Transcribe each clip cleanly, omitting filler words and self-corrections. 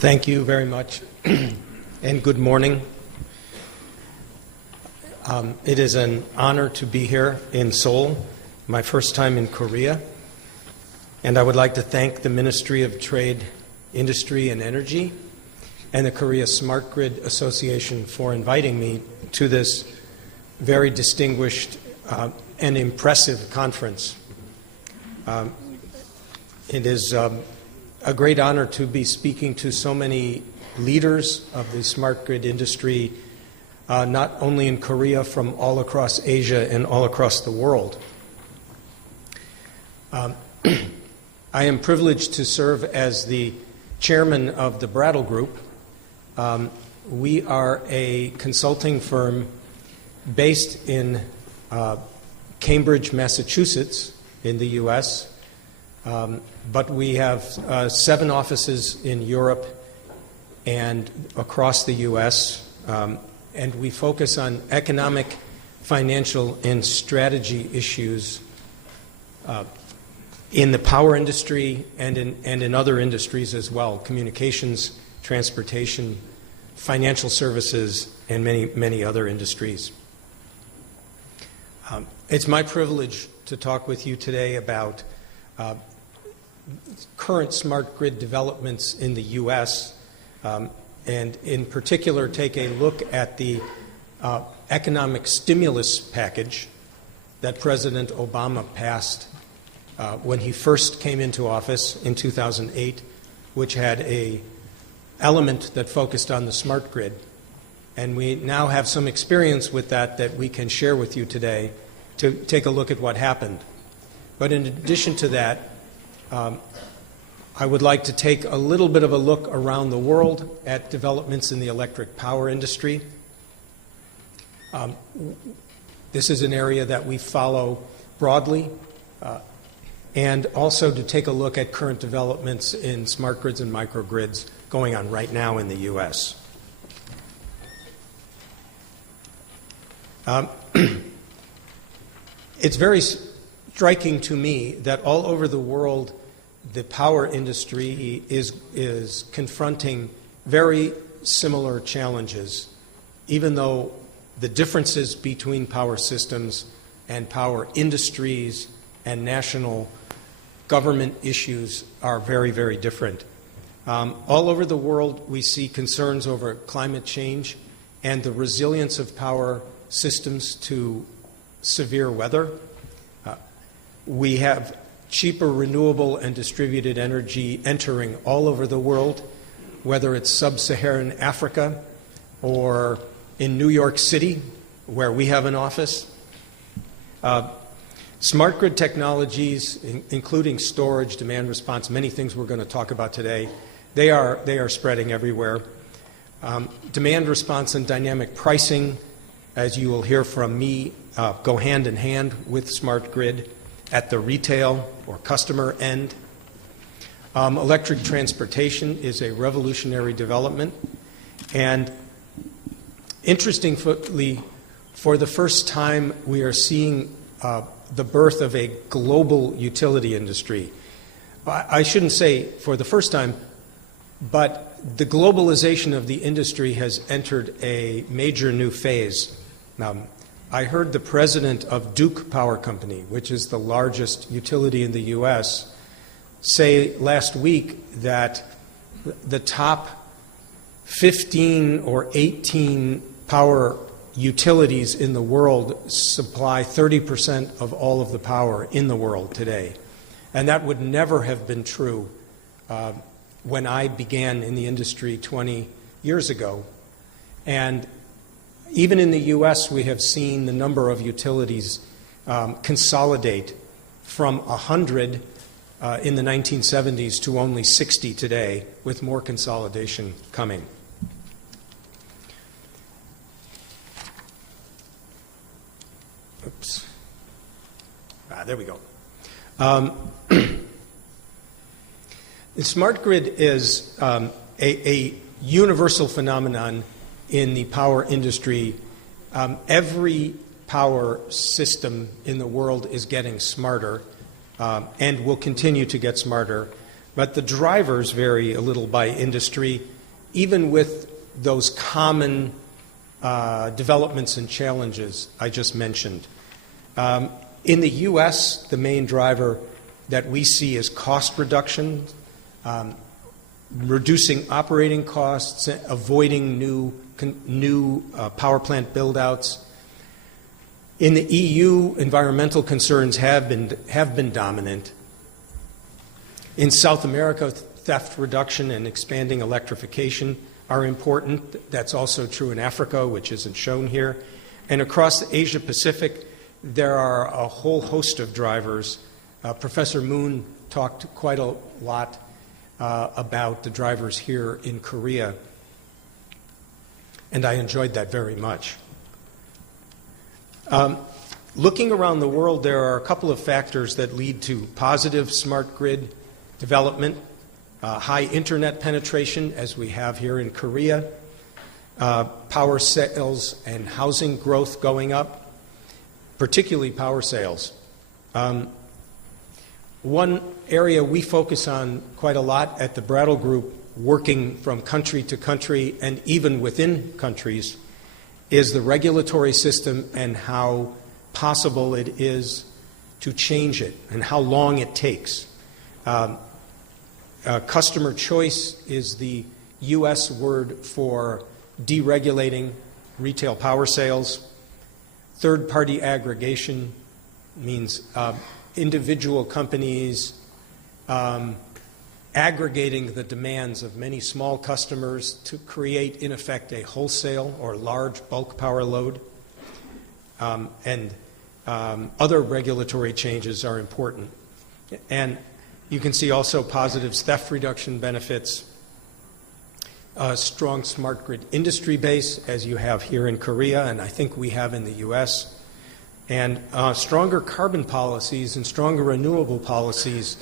Thank you very much, and good morning. It is an honor to be here in Seoul, my first time in Korea, and I would like to thank the Ministry of Trade, Industry, and Energy and the Korea Smart Grid Association for inviting me to this very distinguished and impressive conference. It is a great honor to be speaking to so many leaders of the smart grid industry, not only in Korea, from all across Asia and all across the world. I am privileged to serve as the chairman of the Brattle Group. We are a consulting firm based in Cambridge, Massachusetts, in the U.S., but we have 7 offices in Europe and across the U.S., and we focus on economic, financial, and strategy issues in the power industry and in other industries as well: communications, transportation, financial services, and many other industries. It's my privilege to talk with you today about current smart grid developments in the U.S., and in particular take a look at the economic stimulus package that President Obama passed when he first came into office in 2008, which had an element that focused on the smart grid. And we now have some experience with that we can share with you today to take a look at what happened. But in addition to that, I would like to take a little bit of a look around the world at developments in the electric power industry. This is an area that we follow broadly, and also to take a look at current developments in smart grids and microgrids going on right now in the U.S. It's very striking to me that all over the world, the power industry is confronting very similar challenges, even though the differences between power systems and power industries and national government issues are very, very different. All over the world, we see concerns over climate change and the resilience of power systems to severe weather. We have cheaper renewable and distributed energy entering all over the world, whether it's sub-Saharan Africa or in New York City, where we have an office. Smart grid technologies, including storage, demand response, many things we're going to talk about today, they are spreading everywhere. Demand response and dynamic pricing, as you will hear from me, go hand in hand with smart grid at the retail or customer end. Electric transportation is a revolutionary development. And interestingly, for the first time, we are seeing the birth of a global utility industry. I shouldn't say for the first time, but the globalization of the industry has entered a major new phase. I heard the president of Duke Power Company, which is the largest utility in the U.S., say last week that the top 15 or 18 power utilities in the world supply 30% of all of the power in the world today. And that would never have been true when I began in the industry 20 years ago. And even in the U.S., we have seen the number of utilities consolidate from 100 in the 1970s to only 60 today, with more consolidation coming. Oops. There we go. The smart grid is a universal phenomenon in the power industry. Every power system in the world is getting smarter and will continue to get smarter. But the drivers vary a little by industry, even with those common developments and challenges I just mentioned. In the U.S., the main driver that we see is cost reduction, reducing operating costs, avoiding new power plant build-outs. In the EU, environmental concerns have been dominant. In South America, theft reduction and expanding electrification are important. That's also true in Africa, which isn't shown here. And across the Asia Pacific, there are a whole host of drivers. Professor Moon talked quite a lot about the drivers here in Korea, and I enjoyed that very much. Looking around the world, there are a couple of factors that lead to positive smart grid development, high internet penetration, as we have here in Korea, power sales and housing growth going up, particularly power sales. One area we focus on quite a lot at the Brattle Group, working from country to country and even within countries, is the regulatory system and how possible it is to change it and how long it takes. Customer choice is the U.S. word for deregulating retail power sales. Third-party aggregation means individual companies aggregating the demands of many small customers to create, in effect, a wholesale or large bulk power load. And other regulatory changes are important. And you can see also positives, theft reduction benefits, a strong smart grid industry base, as you have here in Korea, and I think we have in the U.S., and stronger carbon policies and stronger renewable policies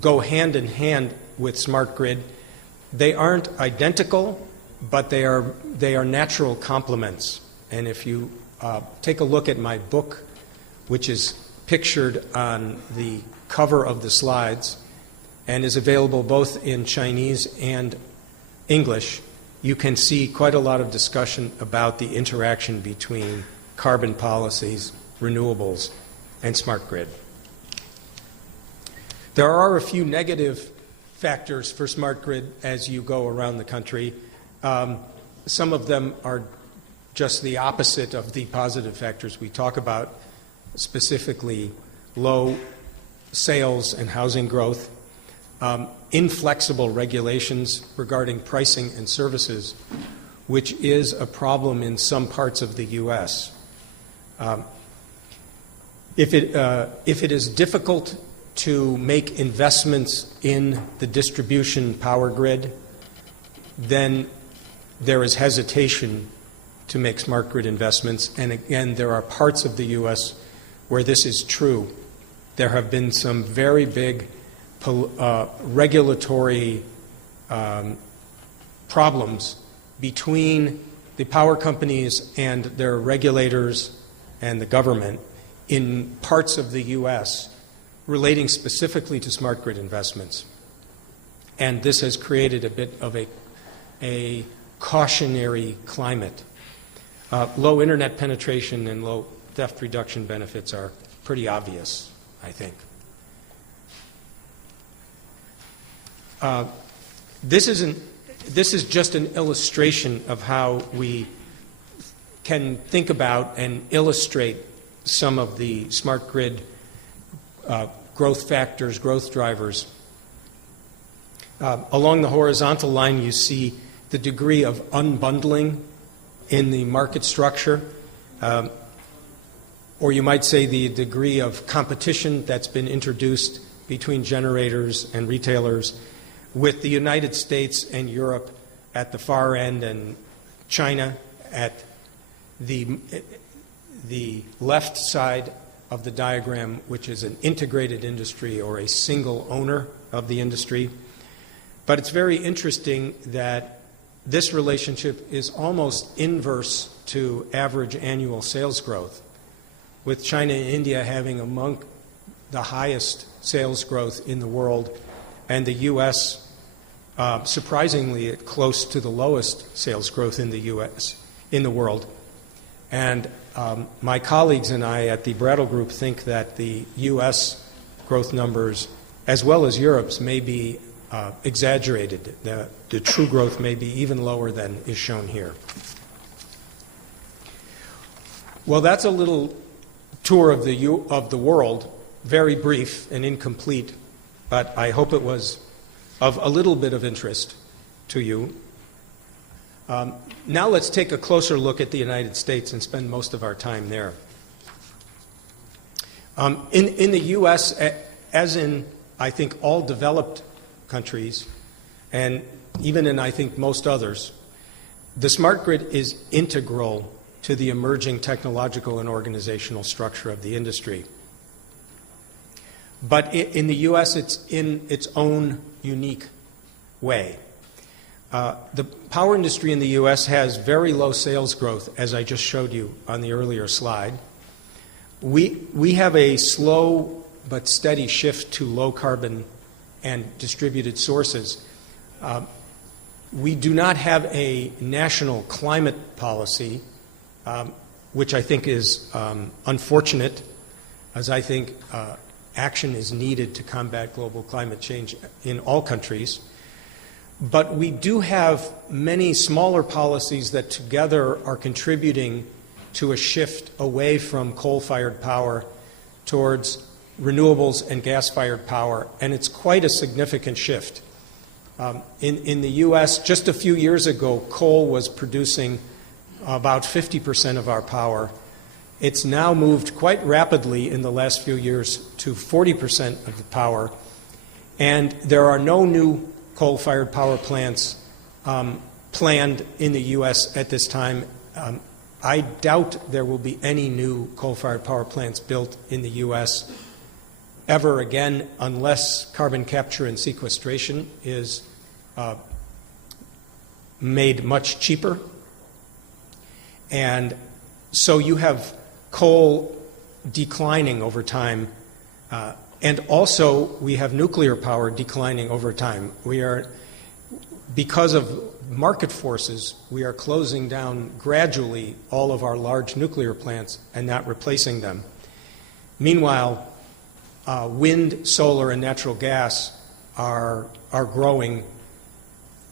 go hand in hand with smart grid. They aren't identical, but they are natural complements. And if you take a look at my book, which is pictured on the cover of the slides and is available both in Chinese and English, you can see quite a lot of discussion about the interaction between carbon policies, renewables, and smart grid. There are a few negative factors for smart grid as you go around the country. Some of them are just the opposite of the positive factors we talk about, specifically low sales and housing growth, inflexible regulations regarding pricing and services, which is a problem in some parts of the U.S. If it is difficult to make investments in the distribution power grid, then there is hesitation to make smart grid investments. And again, there are parts of the U.S. where this is true. There have been some very big regulatory problems between the power companies and their regulators and the government in parts of the U.S. relating specifically to smart grid investments. And this has created a bit of a cautionary climate. Low internet penetration and low theft reduction benefits are pretty obvious, I think. This is just an illustration of how we can think about and illustrate some of the smart grid growth factors, growth drivers. Along the horizontal line, you see the degree of unbundling in the market structure, or you might say the degree of competition that's been introduced between generators and retailers, with the United States and Europe at the far end and China at the left side of the diagram, which is an integrated industry or a single owner of the industry. But it's very interesting that this relationship is almost inverse to average annual sales growth, with China and India having among the highest sales growth in the world and the U.S. Surprisingly close to the lowest sales growth in the U.S. in the world. And my colleagues and I at the Brattle Group think that the U.S. growth numbers, as well as Europe's, may be exaggerated. The true growth may be even lower than is shown here. Well, that's a little tour of the world, very brief and incomplete, but I hope it was of a little bit of interest to you. Now let's take a closer look at the United States and spend most of our time there. In the U.S., as in, I think, all developed countries, and even in, I think, most others, the smart grid is integral to the emerging technological and organizational structure of the industry. But in the U.S., it's in its own unique way. The power industry in the U.S. has very low sales growth, as I just showed you on the earlier slide. We have a slow but steady shift to low carbon and distributed sources. We do not have a national climate policy, which I think is unfortunate, as I think action is needed to combat global climate change in all countries. But we do have many smaller policies that together are contributing to a shift away from coal-fired power towards renewables and gas-fired power, and it's quite a significant shift. In the U.S., just a few years ago, coal was producing about 50% of our power. It's now moved quite rapidly in the last few years to 40% of the power, and there are no new coal-fired power plants planned in the U.S. at this time. I doubt there will be any new coal-fired power plants built in the U.S. ever again unless carbon capture and sequestration is made much cheaper. And so you have coal declining over time, and also we have nuclear power declining over time. Because of market forces, we are closing down gradually all of our large nuclear plants and not replacing them. Meanwhile, wind, solar, and natural gas are growing,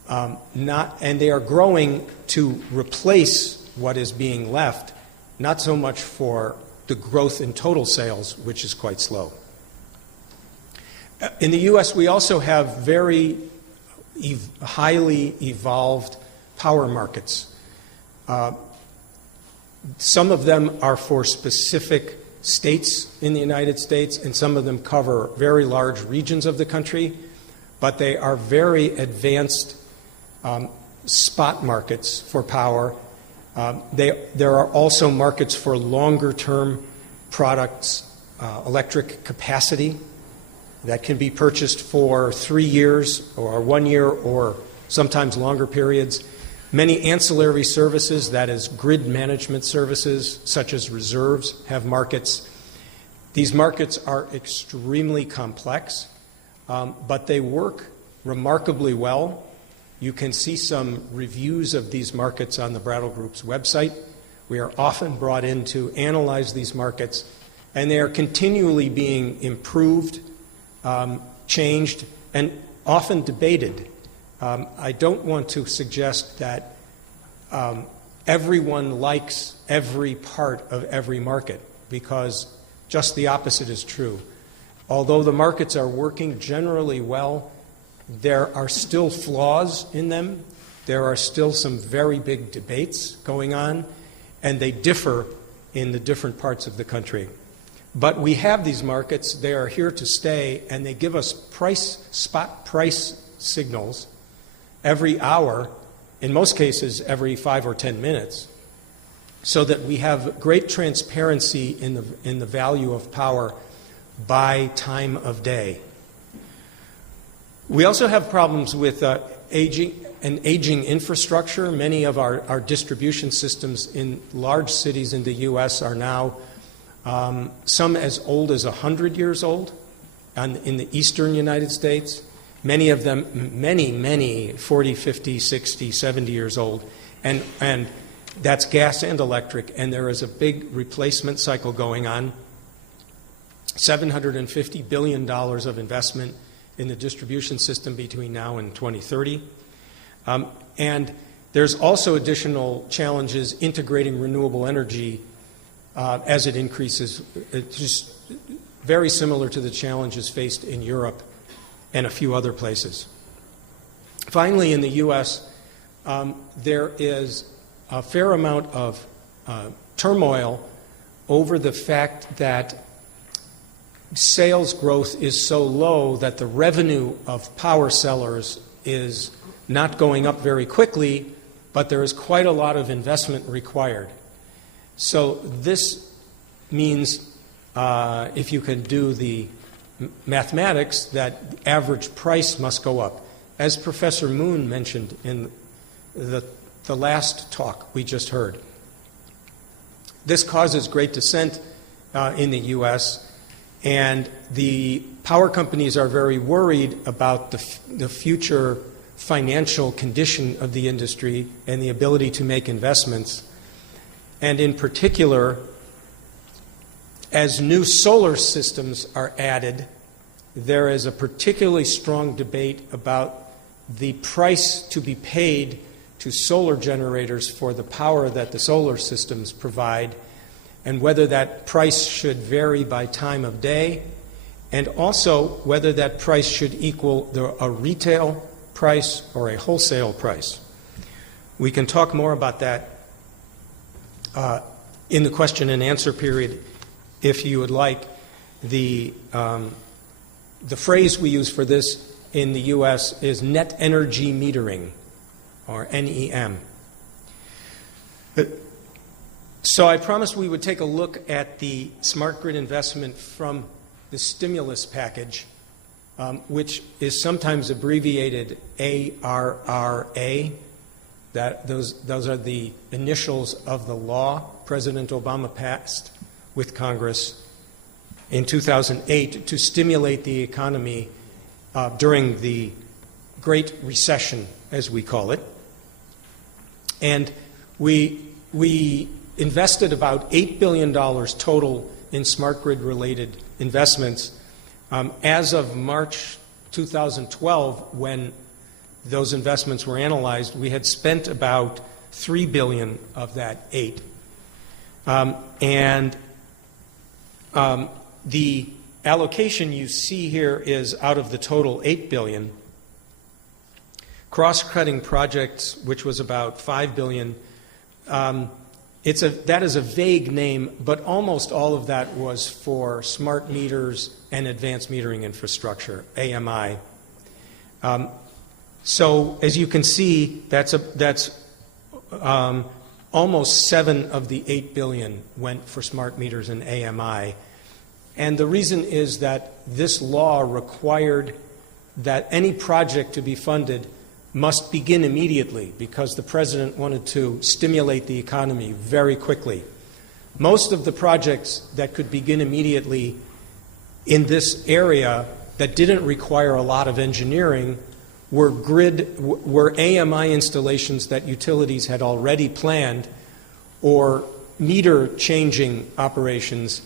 and they are growing to replace what is being left, not so much for the growth in total sales, which is quite slow. In the U.S., we also have very highly evolved power markets. Some of them are for specific states in the United States, and some of them cover very large regions of the country, but they are very advanced spot markets for power. There are also markets for longer-term products, electric capacity, that can be purchased for 3 years or 1 year or sometimes longer periods. Many ancillary services, that is grid management services, such as reserves, have markets. These markets are extremely complex, but they work remarkably well. You can see some reviews of these markets on the Brattle Group's website. We are often brought in to analyze these markets, and they are continually being improved, changed, and often debated. I don't want to suggest that everyone likes every part of every market, because just the opposite is true. Although the markets are working generally well, there are still flaws in them. There are still some very big debates going on, and they differ in the different parts of the country. But we have these markets. They are here to stay, and they give us spot price signals every hour, in most cases every 5 or 10 minutes, so that we have great transparency in the value of power by time of day. We also have problems with aging infrastructure. Many of our distribution systems in large cities in the U.S. are now some as old as 100 years old in the eastern United States, many of them many 40, 50, 60, 70 years old, and that's gas and electric, and there is a big replacement cycle going on. $750 billion of investment in the distribution system between now and 2030. And there's also additional challenges integrating renewable energy as it increases. It's just very similar to the challenges faced in Europe and a few other places. Finally, in the U.S., there is a fair amount of turmoil over the fact that sales growth is so low that the revenue of power sellers is not going up very quickly, but there is quite a lot of investment required. So this means, if you can do the mathematics, that average price must go up. As Professor Moon mentioned in the last talk we just heard, this causes great dissent in the U.S., and the power companies are very worried about the future financial condition of the industry and the ability to make investments. And in particular, as new solar systems are added, there is a particularly strong debate about the price to be paid to solar generators for the power that the solar systems provide, and whether that price should vary by time of day, and also whether that price should equal a retail price or a wholesale price. We can talk more about that in the question and answer period if you would like. The phrase we use for this in the U.S. is net energy metering, or NEM. So I promised we would take a look at the smart grid investment from the stimulus package, which is sometimes abbreviated ARRA. Those are the initials of the law President Obama passed with Congress in 2008 to stimulate the economy during the Great Recession, as we call it. And we invested about $8 billion total in smart grid-related investments. As of March 2012, when those investments were analyzed, we had spent about $3 billion of that $8 billion. The allocation you see here is out of the total $8 billion. Cross-cutting projects, which was about $5 billion, that is a vague name, but almost all of that was for smart meters and advanced metering infrastructure, AMI. So as you can see, that's almost 7 of the $8 billion went for smart meters and AMI. And the reason is that this law required that any project to be funded must begin immediately because the president wanted to stimulate the economy very quickly. Most of the projects that could begin immediately in this area that didn't require a lot of engineering were AMI installations that utilities had already planned, or meter changing operations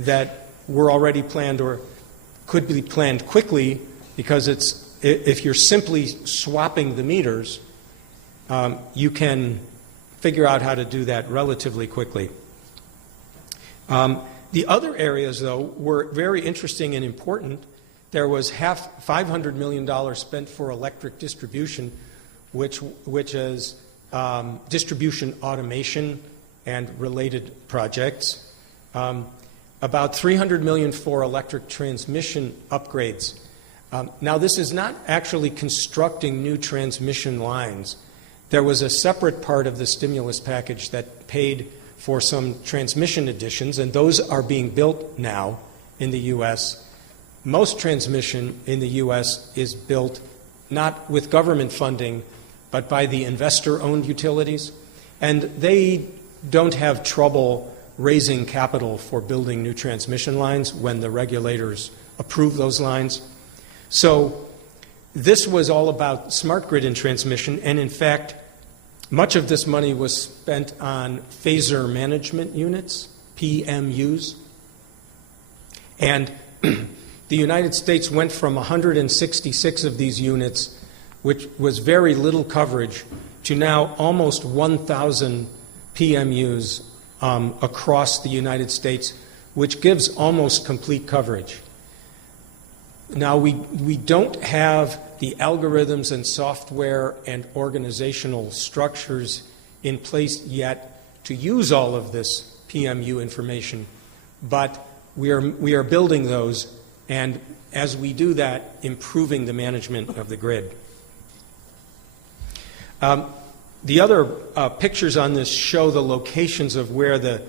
that were already planned or could be planned quickly, because if you're simply swapping the meters, you can figure out how to do that relatively quickly. The other areas, though, were very interesting and important. There was $500 million spent for electric distribution, which is distribution automation and related projects. About $300 million for electric transmission upgrades. Now, this is not actually constructing new transmission lines. There was a separate part of the stimulus package that paid for some transmission additions, and those are being built now in the U.S. Most transmission in the U.S. is built not with government funding, but by the investor-owned utilities, and they don't have trouble raising capital for building new transmission lines when the regulators approve those lines. So this was all about smart grid and transmission, and in fact, much of this money was spent on phaser management units, PMUs. And the United States went from 166 of these units, which was very little coverage, to now almost 1,000 PMUs across the United States, which gives almost complete coverage. Now, we don't have the algorithms and software and organizational structures in place yet to use all of this PMU information, but we are building those, and as we do that, improving the management of the grid. The other pictures on this show the locations of where the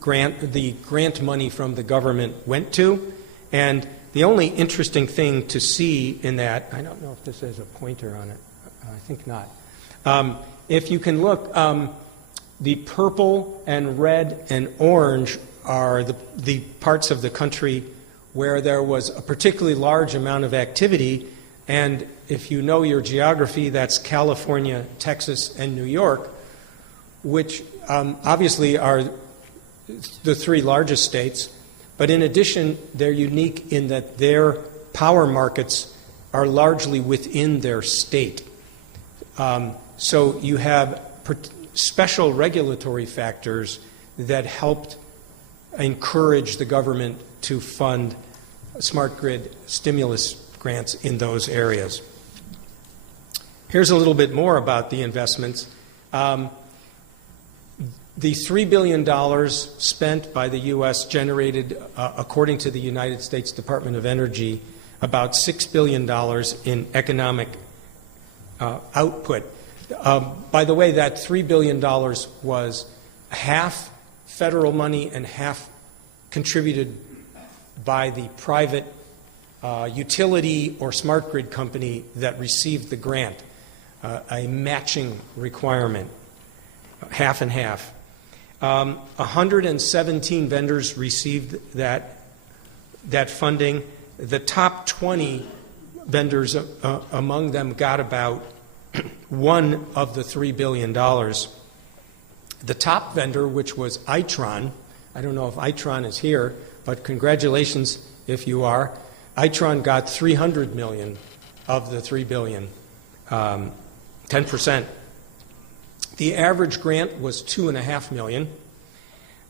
grant money from the government went to, and the only interesting thing to see in that, I don't know if this has a pointer on it, I think not. If you can look, the purple and red and orange are the parts of the country where there was a particularly large amount of activity, and if you know your geography, that's California, Texas, and New York, which obviously are the three largest states, but in addition, they're unique in that their power markets are largely within their state. So you have special regulatory factors that helped encourage the government to fund smart grid stimulus grants in those areas. Here's a little bit more about the investments. The $3 billion spent by the U.S. generated, according to the United States Department of Energy, about $6 billion in economic output. By the way, that $3 billion was half federal money and half contributed by the private utility or smart grid company that received the grant, a matching requirement, half and half. 117 vendors received that funding. The top 20 vendors among them got about one of the $3 billion. The top vendor, which was Itron, I don't know if Itron is here, but congratulations if you are. Itron got $300 million of the $3 billion, 10%. The average grant was $2.5 million.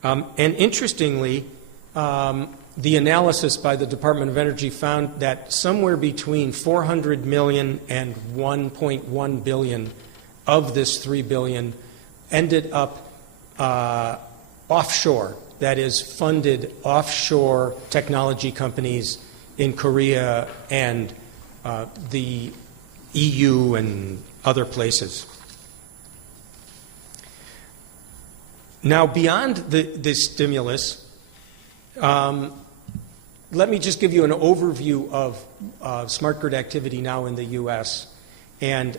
And interestingly, the analysis by the Department of Energy found that somewhere between $400 million and $1.1 billion of this $3 billion ended up offshore, that is, funded offshore technology companies in Korea and the EU and other places. Now, beyond the stimulus, let me just give you an overview of smart grid activity now in the U.S. and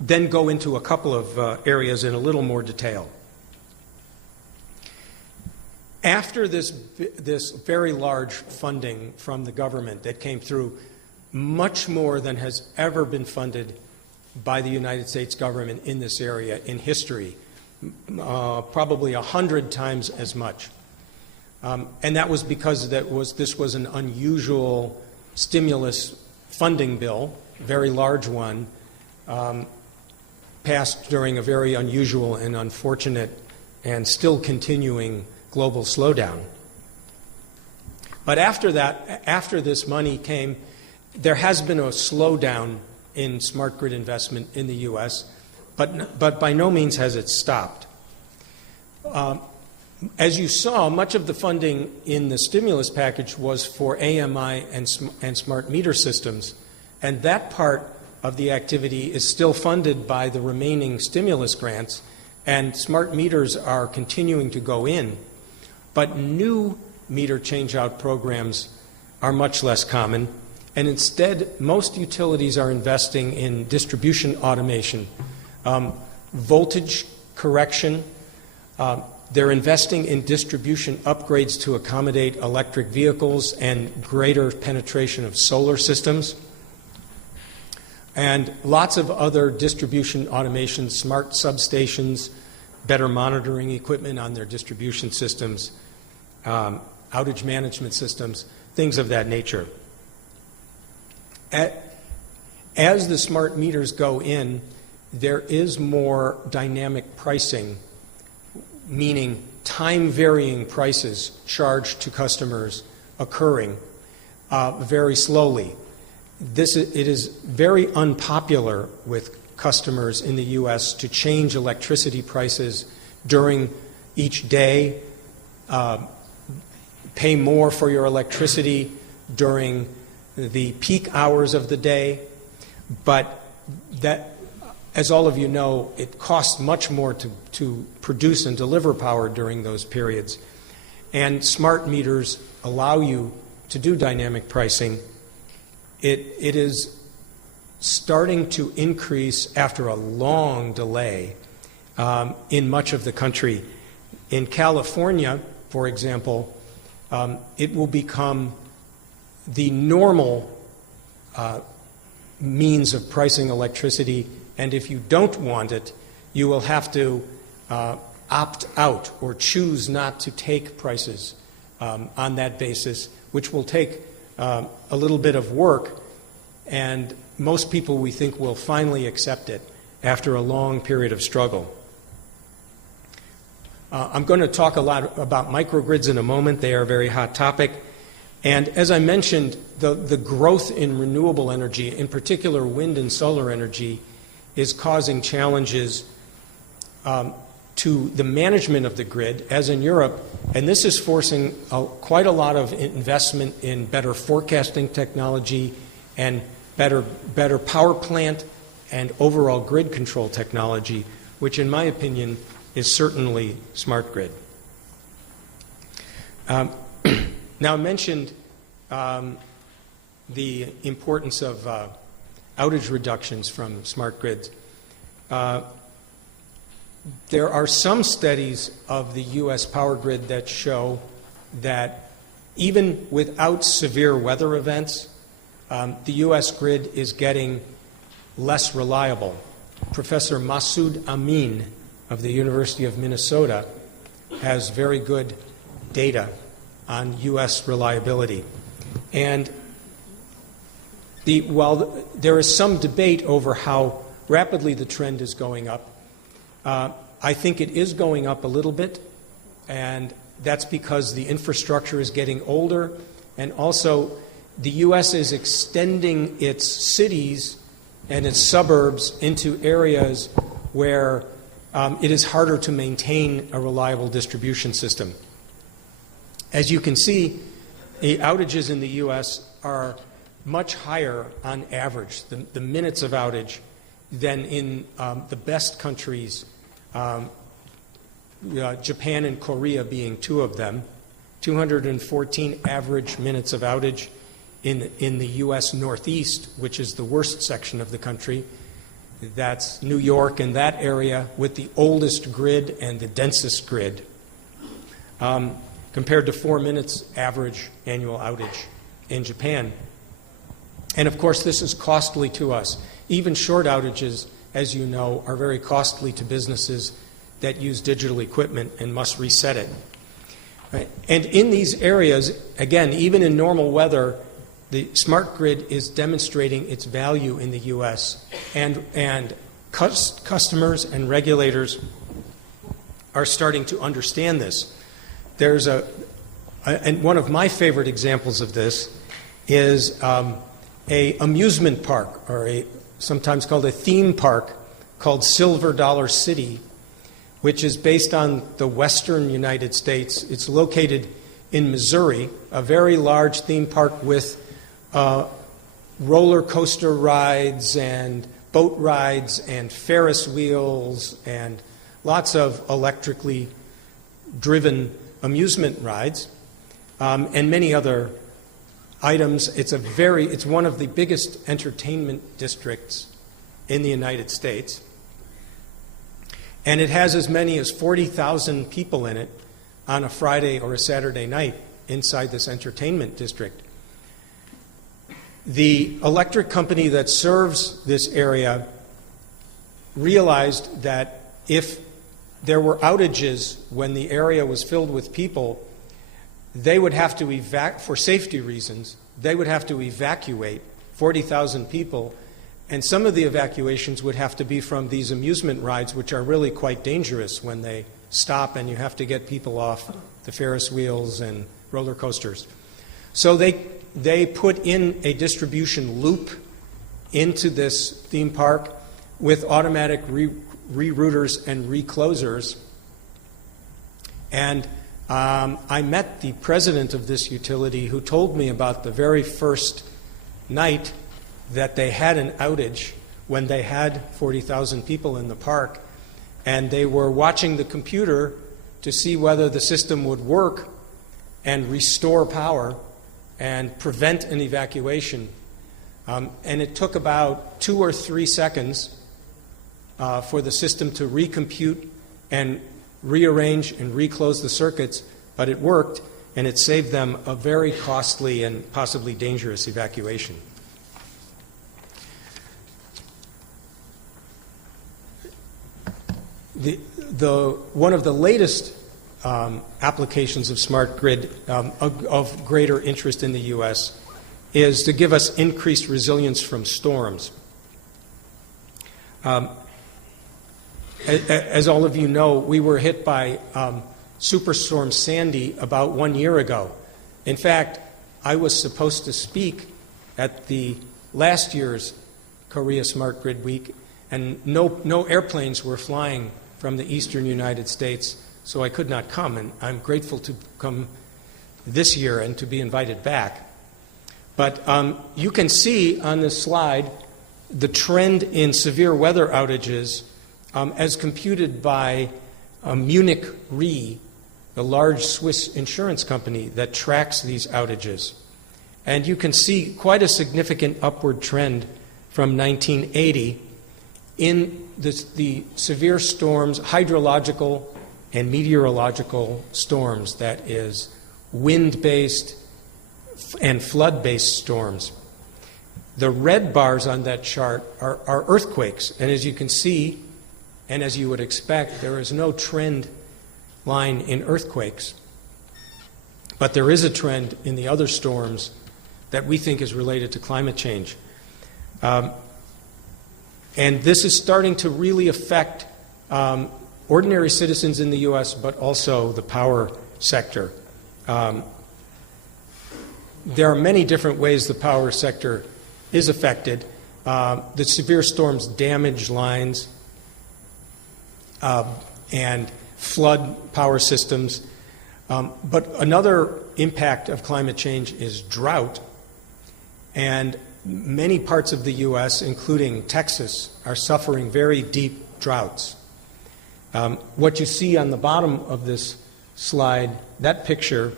then go into a couple of areas in a little more detail. After this very large funding from the government that came through, much more than has ever been funded by the United States government in this area in history, probably 100 times as much. And that was because this was an unusual stimulus funding bill, very large one, passed during a very unusual and unfortunate and still continuing global slowdown. But after that, after this money came, there has been a slowdown in smart grid investment in the U.S., but by no means has it stopped. As you saw, much of the funding in the stimulus package was for AMI and smart meter systems, and that part of the activity is still funded by the remaining stimulus grants, and smart meters are continuing to go in. But new meter change-out programs are much less common, and instead, most utilities are investing in distribution automation, voltage correction, They're investing in distribution upgrades to accommodate electric vehicles and greater penetration of solar systems. And lots of other distribution automation, smart substations, better monitoring equipment on their distribution systems, outage management systems, things of that nature. As the smart meters go in, there is more dynamic pricing, meaning time-varying prices charged to customers occurring very slowly. It is very unpopular with customers in the U.S. to change electricity prices during each day, pay more for your electricity during the peak hours of the day, but that, as all of you know, it costs much more to produce and deliver power during those periods. And smart meters allow you to do dynamic pricing. It is starting to increase after a long delay in much of the country. In California, for example, it will become the normal means of pricing electricity, and if you don't want it, you will have to opt out or choose not to take prices on that basis, which will take a little bit of work, and most people, we think, will finally accept it after a long period of struggle. I'm going to talk a lot about microgrids in a moment. They are a very hot topic. And as I mentioned, the growth in renewable energy, in particular wind and solar energy, is causing challenges to the management of the grid, as in Europe, and this is forcing quite a lot of investment in better forecasting technology and better power plant and overall grid control technology, which in my opinion is certainly smart grid. Now, I mentioned the importance of outage reductions from smart grids. There are some studies of the U.S. power grid that show that even without severe weather events, the U.S. grid is getting less reliable. Professor Masoud Amin of the University of Minnesota has very good data on U.S. reliability. And while there is some debate over how rapidly the trend is going up, I think it is going up a little bit, and that's because the infrastructure is getting older, and also the U.S. is extending its cities and its suburbs into areas where it is harder to maintain a reliable distribution system. As you can see, the outages in the U.S. are much higher on average, the minutes of outage, than in the best countries, Japan and Korea being two of them. 214 average minutes of outage in the U.S. Northeast, which is the worst section of the country. That's New York and that area with the oldest grid and the densest grid, compared to 4 minutes average annual outage in Japan. And of course, this is costly to us. Even short outages, as you know, are very costly to businesses that use digital equipment and must reset it. Right? And in these areas, again, even in normal weather, the smart grid is demonstrating its value in the U.S. and customers and regulators are starting to understand this. There's and one of my favorite examples of this is a amusement park, or sometimes called a theme park, called Silver Dollar City, which is based on the western United States. It's located in Missouri, a very large theme park with roller coaster rides and boat rides and Ferris wheels and lots of electrically driven amusement rides, and many other items. It's one of the biggest entertainment districts in the United States. And it has as many as 40,000 people in it on a Friday or a Saturday night inside this entertainment district. The electric company that serves this area realized that if there were outages when the area was filled with people, they would have to for safety reasons, they would have to evacuate 40,000 people, and some of the evacuations would have to be from these amusement rides, which are really quite dangerous when they stop and you have to get people off the Ferris wheels and roller coasters. So they put in a distribution loop into this theme park with automatic rerouters and reclosers. And I met the president of this utility who told me about the very first night that they had an outage when they had 40,000 people in the park, and they were watching the computer to see whether the system would work and restore power and prevent an evacuation. And it took about 2 or 3 seconds for the system to recompute and rearrange and reclose the circuits, but it worked, and it saved them a very costly and possibly dangerous evacuation. One of the latest applications of smart grid of greater interest in the U.S. is to give us increased resilience from storms. As all of you know, we were hit by Superstorm Sandy about 1 year ago. In fact, I was supposed to speak at the last year's Korea Smart Grid Week, and no airplanes were flying from the eastern United States, so I could not come, and I'm grateful to come this year and to be invited back. But you can see on this slide the trend in severe weather outages as computed by Munich Re, the large Swiss insurance company that tracks these outages. And you can see quite a significant upward trend from 1980 in the severe storms, hydrological and meteorological storms, that is, wind-based and flood-based storms. The red bars on that chart are earthquakes, and as you can see, and as you would expect, there is no trend line in earthquakes. But there is a trend in the other storms that we think is related to climate change. And this is starting to really affect ordinary citizens in the U.S., but also the power sector. There are many different ways the power sector is affected. The severe storms damage lines and flood power systems. But another impact of climate change is drought. And many parts of the U.S., including Texas, are suffering very deep droughts. What you see on the bottom of this slide, that picture,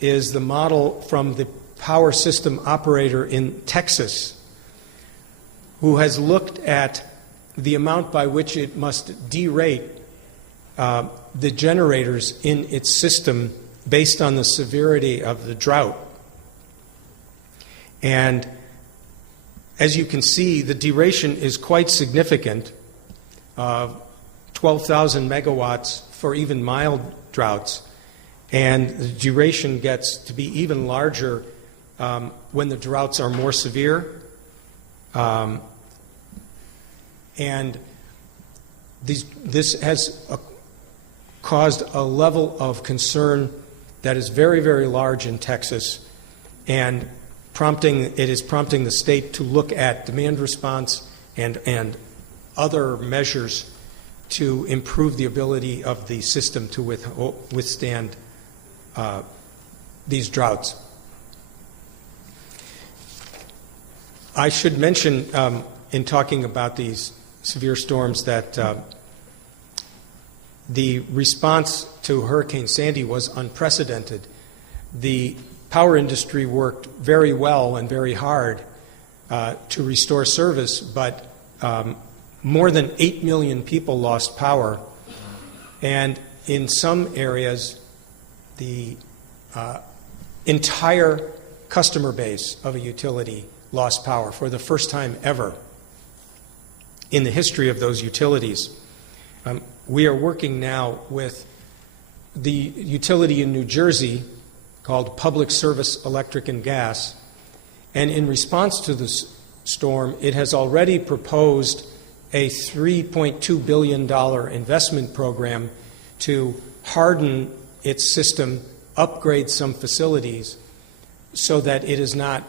is the model from the power system operator in Texas, who has looked at the amount by which it must derate the generators in its system based on the severity of the drought. And as you can see, the duration is quite significant, 12,000 megawatts for even mild droughts. And the duration gets to be even larger when the droughts are more severe. And this has caused a level of concern that is very, very large in Texas, and it is prompting the state to look at demand response and other measures to improve the ability of the system to withstand these droughts. I should mention in talking about these severe storms that the response to Hurricane Sandy was unprecedented. The power industry worked very well and very hard to restore service, but more than 8 million people lost power And in some areas, the entire customer base of a utility lost power for the first time ever in the history of those utilities. We are working now with the utility in New Jersey called Public Service Electric and Gas, and in response to this storm, it has already proposed a $3.2 billion investment program to harden its system, upgrade some facilities so that it is not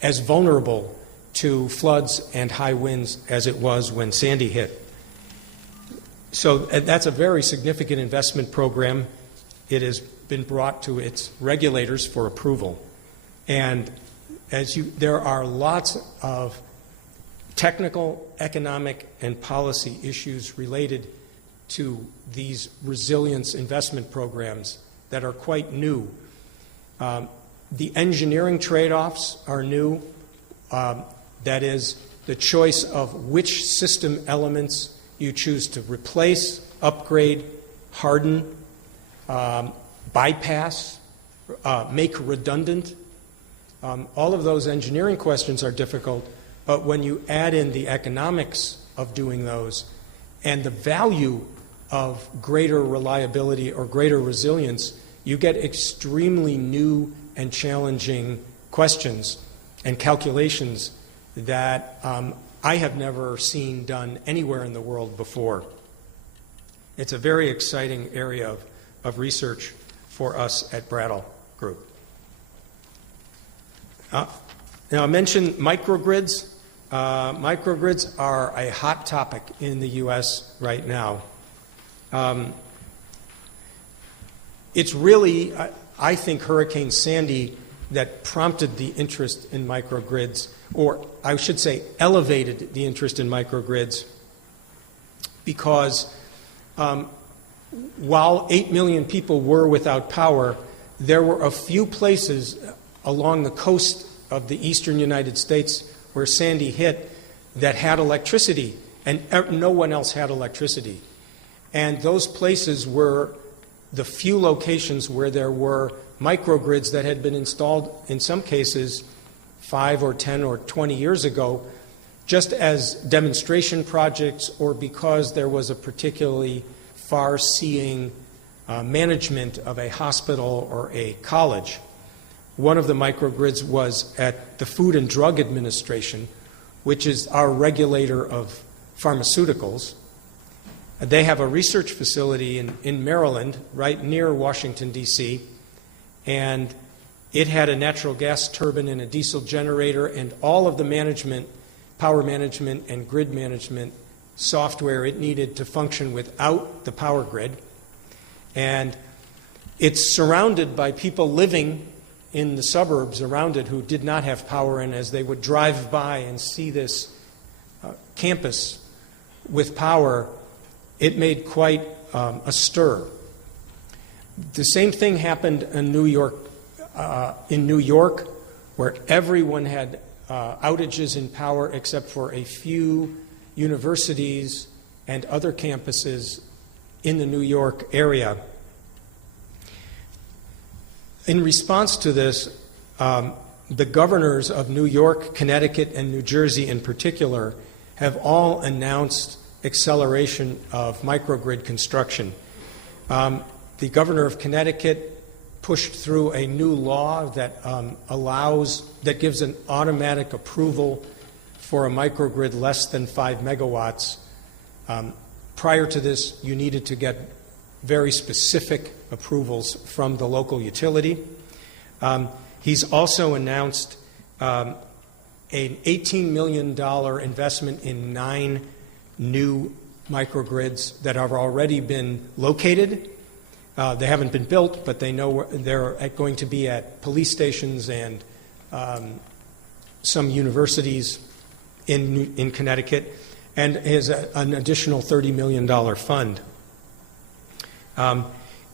as vulnerable to floods and high winds as it was when Sandy hit. So that's a very significant investment program. It has been brought to its regulators for approval. And there are lots of technical, economic, and policy issues related to these resilience investment programs that are quite new. The engineering trade-offs are new. That is, the choice of which system elements you choose to replace, upgrade, harden, bypass, make redundant. All of those engineering questions are difficult, but when you add in the economics of doing those and the value of greater reliability or greater resilience, you get extremely new and challenging questions and calculations that I have never seen done anywhere in the world before. It's a very exciting area of research for us at Brattle Group. Now, I mentioned microgrids. Microgrids are a hot topic in the U.S. right now. It's really, I think, Hurricane Sandy that prompted the interest in microgrids, or I should say elevated the interest in microgrids, because while 8 million people were without power, there were a few places along the coast of the eastern United States where Sandy hit that had electricity, and no one else had electricity. And those places were the few locations where there were microgrids that had been installed, in some cases, 5 or 10 or 20 years ago, just as demonstration projects or because there was a particularly far-seeing management of a hospital or a college. One of the microgrids was at the Food and Drug Administration, which is our regulator of pharmaceuticals. They have a research facility in Maryland, right near Washington, D.C., and it had a natural gas turbine and a diesel generator and all of the management, power management and grid management software it needed to function without the power grid. And it's surrounded by people living in the suburbs around it who did not have power, and as they would drive by and see this campus with power, it made quite a stir. The same thing happened in New York, where everyone had outages in power except for a few universities and other campuses in the New York area. In response to this, the governors of New York, Connecticut, and New Jersey in particular have all announced acceleration of microgrid construction. The governor of Connecticut pushed through a new law that that gives an automatic approval for a microgrid less than 5 megawatts. Prior to this, you needed to get very specific approvals from the local utility. He's also announced an $18 million investment in 9 new microgrids that have already been located. They haven't been built, but they know they're going to be at police stations and some universities in Connecticut, and has an additional $30 million fund.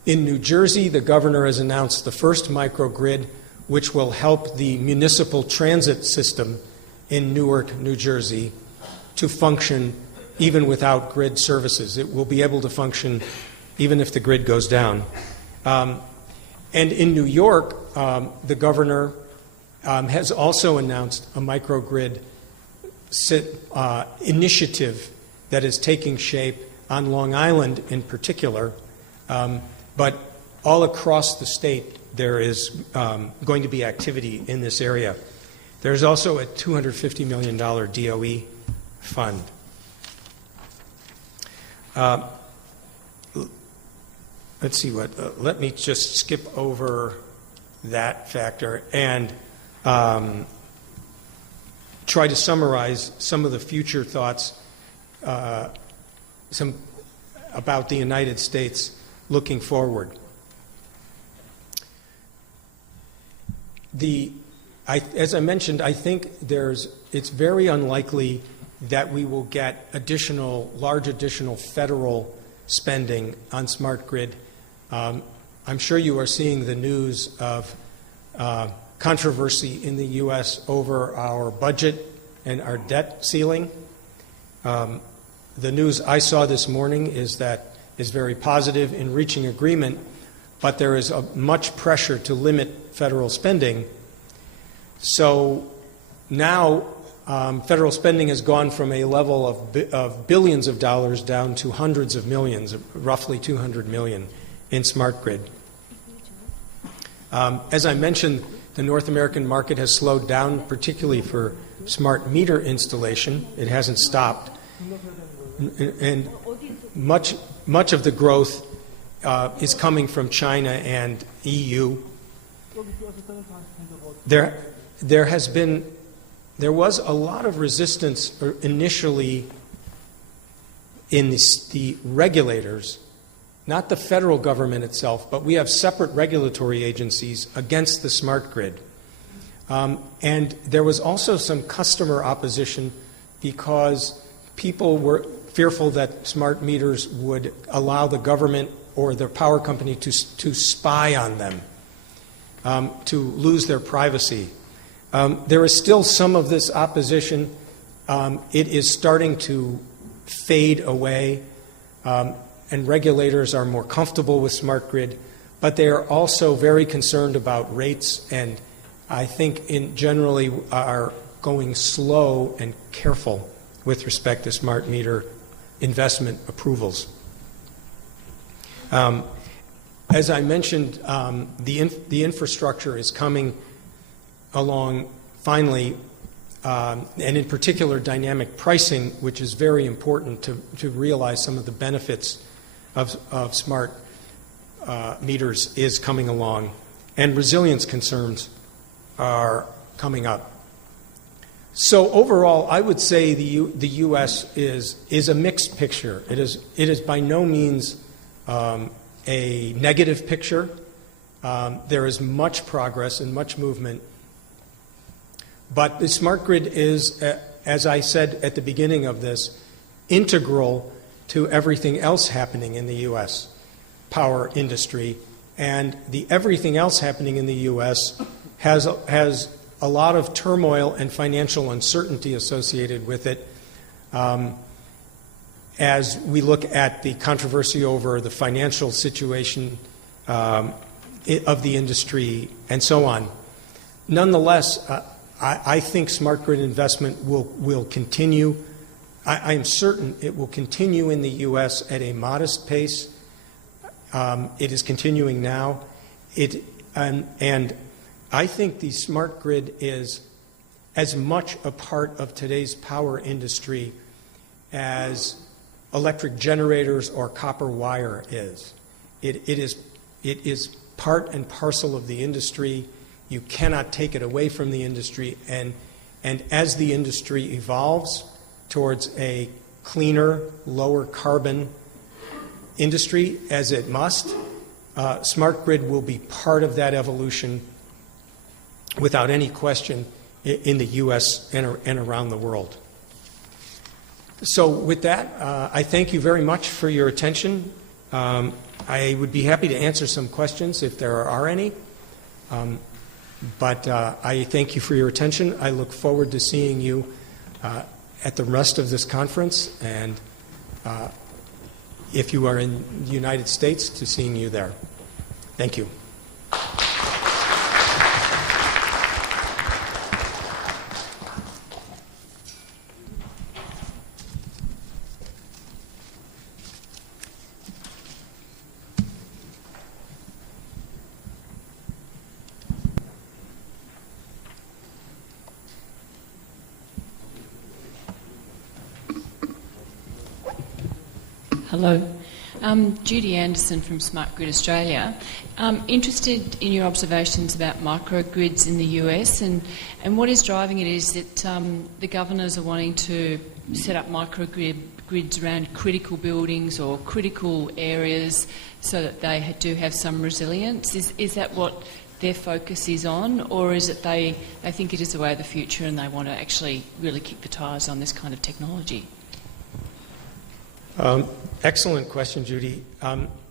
In New Jersey, the governor has announced the first microgrid, which will help the municipal transit system in Newark, New Jersey, to function even without grid services. It will be able to function even if the grid goes down. And in New York, the governor has also announced a microgrid initiative that is taking shape on Long Island in particular, but all across the state there is going to be activity in this area. There's also a $250 million DOE fund. Let's see what, let me just skip over that factor and try to summarize some of the future thoughts about the United States looking forward. As I mentioned, I think it's very unlikely that we will get large additional federal spending on smart grid. I'm sure you are seeing the news of controversy in the U.S. over our budget and our debt ceiling. The news I saw this morning is very positive in reaching agreement, but there is much pressure to limit federal spending. So now federal spending has gone from a level of billions of dollars down to hundreds of millions, roughly 200 million in smart grid. As I mentioned, the North American market has slowed down, particularly for smart meter installation. It hasn't stopped. And much of the growth is coming from China and EU. There was a lot of resistance initially in the regulators, not the federal government itself, but we have separate regulatory agencies against the smart grid. And there was also some customer opposition because people were fearful that smart meters would allow the government or the power company to spy on them, to lose their privacy. There is still some of this opposition. It is starting to fade away, and regulators are more comfortable with smart grid, but they are also very concerned about rates, and I think generally are going slow and careful with respect to smart meter investment approvals. As I mentioned, the infrastructure is coming along finally, and in particular dynamic pricing, which is very important to realize some of the benefits of smart meters, is coming along, and resilience concerns are coming up. So overall, I would say the U.S. is a mixed picture. It is by no means a negative picture. There is much progress and much movement. But the smart grid is, as I said at the beginning of this, integral to everything else happening in the U.S. power industry. And the everything else happening in the U.S. has a lot of turmoil and financial uncertainty associated with it. As we look at the controversy over the financial situation of the industry and so on. Nonetheless, I think smart grid investment will continue. I am certain it will continue in the U.S. at a modest pace. It is continuing now. And I think the smart grid is as much a part of today's power industry as electric generators or copper wire is. It is part and parcel of the industry. You cannot take it away from the industry. And as the industry evolves towards a cleaner, lower carbon industry, as it must, smart grid will be part of that evolution without any question in the U.S. and around the world. So with that, I thank you very much for your attention. I would be happy to answer some questions if there are any. But I thank you for your attention. I look forward to seeing you at the rest of this conference, and if you are in the United States, to seeing you there. Thank you. Hello. Judy Anderson from Smart Grid Australia. Interested in your observations about microgrids in the US, and what is driving it is that the governors are wanting to set up microgrids around critical buildings or critical areas so that they do have some resilience. Is that what their focus is on, or is it they think it is the way of the future and they want to actually really kick the tires on this kind of technology? Excellent question, Judy.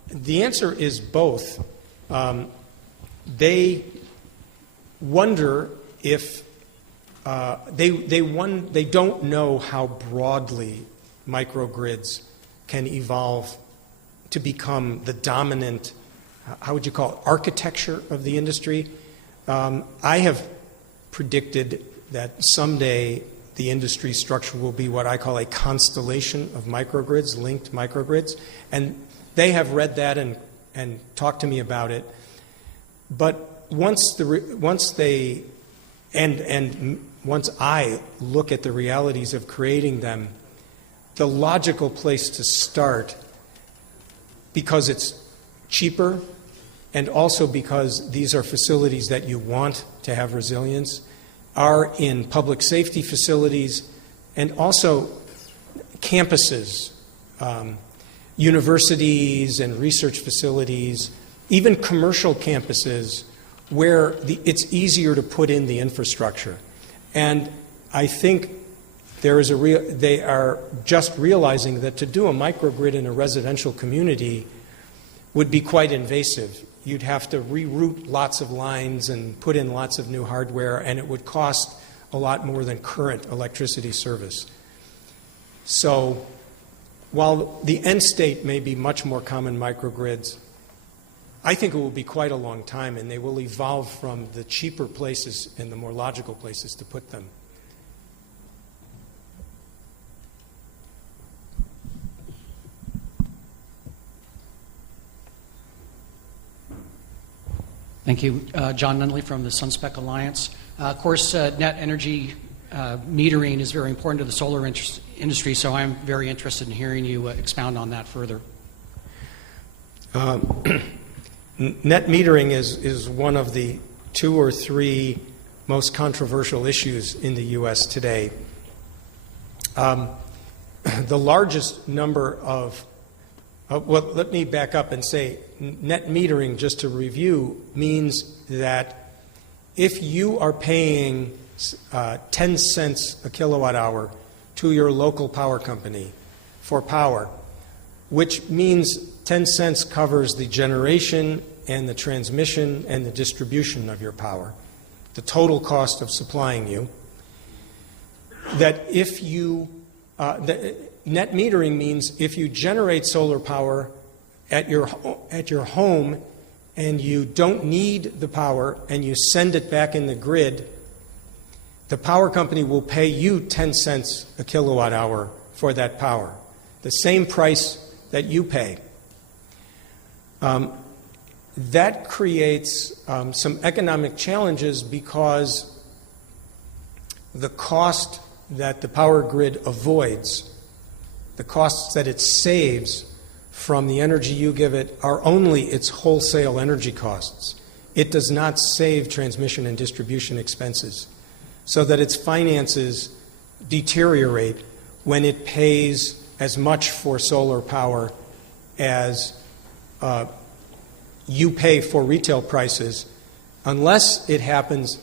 The answer is both. They wonder if they don't know how broadly microgrids can evolve to become the dominant, how would you call it, architecture of the industry. I have predicted that someday the industry structure will be what I call a constellation of microgrids, linked microgrids. And they have read that and talked to me about it. But once I look at the realities of creating them, the logical place to start, because it's cheaper and also because these are facilities that you want to have resilience, are in public safety facilities and also campuses, universities and research facilities, even commercial campuses where it's easier to put in the infrastructure. And I think they are just realizing that to do a microgrid in a residential community would be quite invasive. You'd have to reroute lots of lines and put in lots of new hardware, and it would cost a lot more than current electricity service. So while the end state may be much more common microgrids, I think it will be quite a long time, and they will evolve from the cheaper places and the more logical places to put them. Thank you. John Nunley from the Sunspec Alliance. Of course, net energy metering is very important to the solar industry, so I'm very interested in hearing you expound on that further. Net metering is one of the 2 or 3 most controversial issues in the U.S. today. The largest number of well, let me back up and say net metering, just to review, means that if you are paying 10 cents a kilowatt hour to your local power company for power, which means 10 cents covers the generation and the transmission and the distribution of your power, the total cost of supplying you, that if you net metering means if you generate solar power at your home and you don't need the power and you send it back in the grid, the power company will pay you 10 cents a kilowatt hour for that power, the same price that you pay. That creates some economic challenges because the cost that the power grid avoids, the costs that it saves from the energy you give it, are only its wholesale energy costs. It does not save transmission and distribution expenses, so that its finances deteriorate when it pays as much for solar power as you pay for retail prices, unless it happens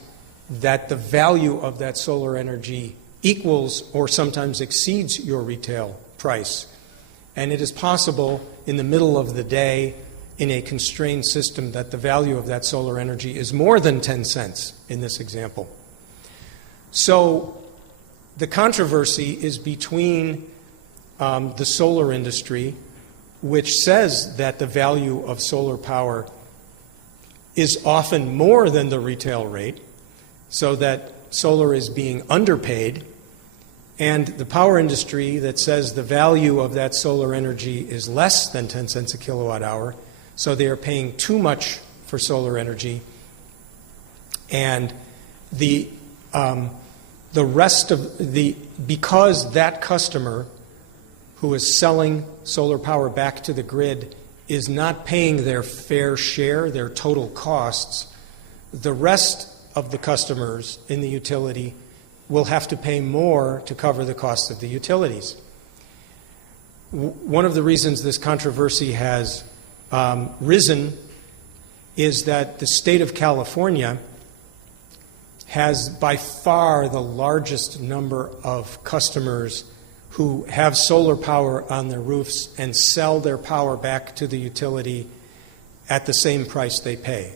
that the value of that solar energy equals or sometimes exceeds your retail price. And it is possible in the middle of the day in a constrained system that the value of that solar energy is more than 10 cents in this example. So the controversy is between the solar industry, which says that the value of solar power is often more than the retail rate, so that solar is being underpaid, and the power industry that says the value of that solar energy is less than 10 cents a kilowatt hour, so they are paying too much for solar energy, and the rest of because that customer who is selling solar power back to the grid is not paying their fair share, their total costs, the rest of the customers in the utility will have to pay more to cover the cost of the utilities. One of the reasons this controversy has risen is that the state of California has by far the largest number of customers who have solar power on their roofs and sell their power back to the utility at the same price they pay.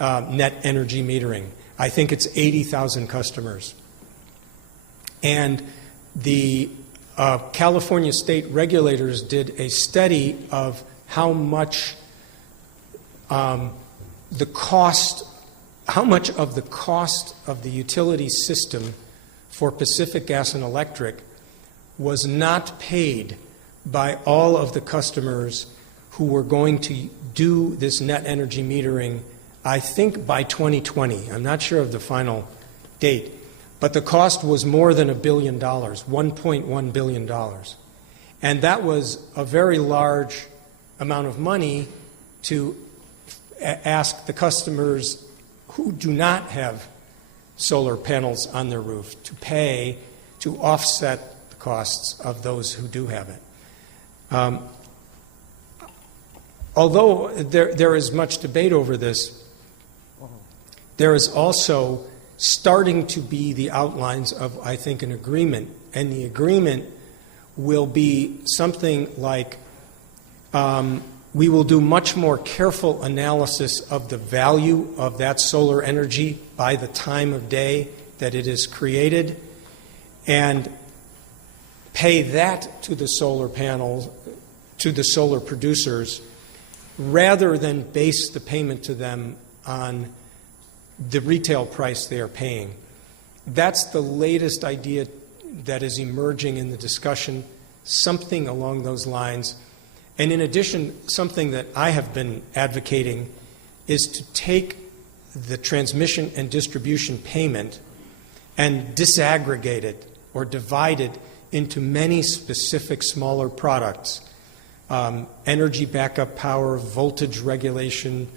Net energy metering. I think it's 80,000 customers. And the California state regulators did a study of how much of the cost of the utility system for Pacific Gas and Electric was not paid by all of the customers who were going to do this net energy metering, I think by 2020. I'm not sure of the final date. But the cost was more than $1 billion, $1.1 billion. And that was a very large amount of money to ask the customers who do not have solar panels on their roof to pay to offset the costs of those who do have it. Although there is much debate over this, there is also starting to be the outlines of, I think, an agreement. And the agreement will be something like we will do much more careful analysis of the value of that solar energy by the time of day that it is created and pay that to the solar panels, to the solar producers, rather than base the payment to them on the retail price they are paying. That's the latest idea that is emerging in the discussion, something along those lines. And in addition, something that I have been advocating is to take the transmission and distribution payment and disaggregate it or divide it into many specific smaller products. Energy backup power, voltage regulation,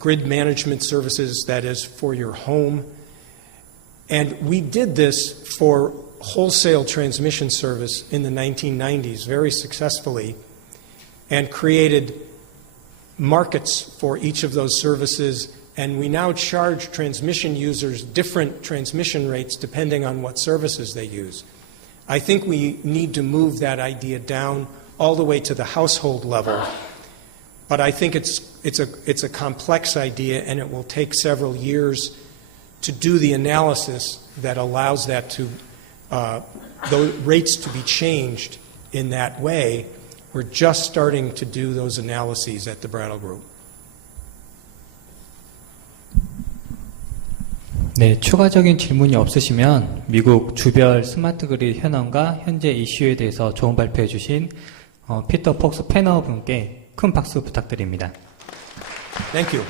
grid management services, that is, for your home. And we did this for wholesale transmission service in the 1990s very successfully and created markets for each of those services. And we now charge transmission users different transmission rates depending on what services they use. I think we need to move that idea down all the way to the household level. But I think it's a complex idea, and it will take several years to do the analysis that allows that to those rates to be changed in that way. We're just starting to do those analyses at the Brattle Group. 네, 추가적인 질문이 없으시면 미국 주별 스마트 그리드 현황과 현재 이슈에 대해서 좋은 발표해 주신 피터 폭스 패너 분께 큰 박수 부탁드립니다. Thank you.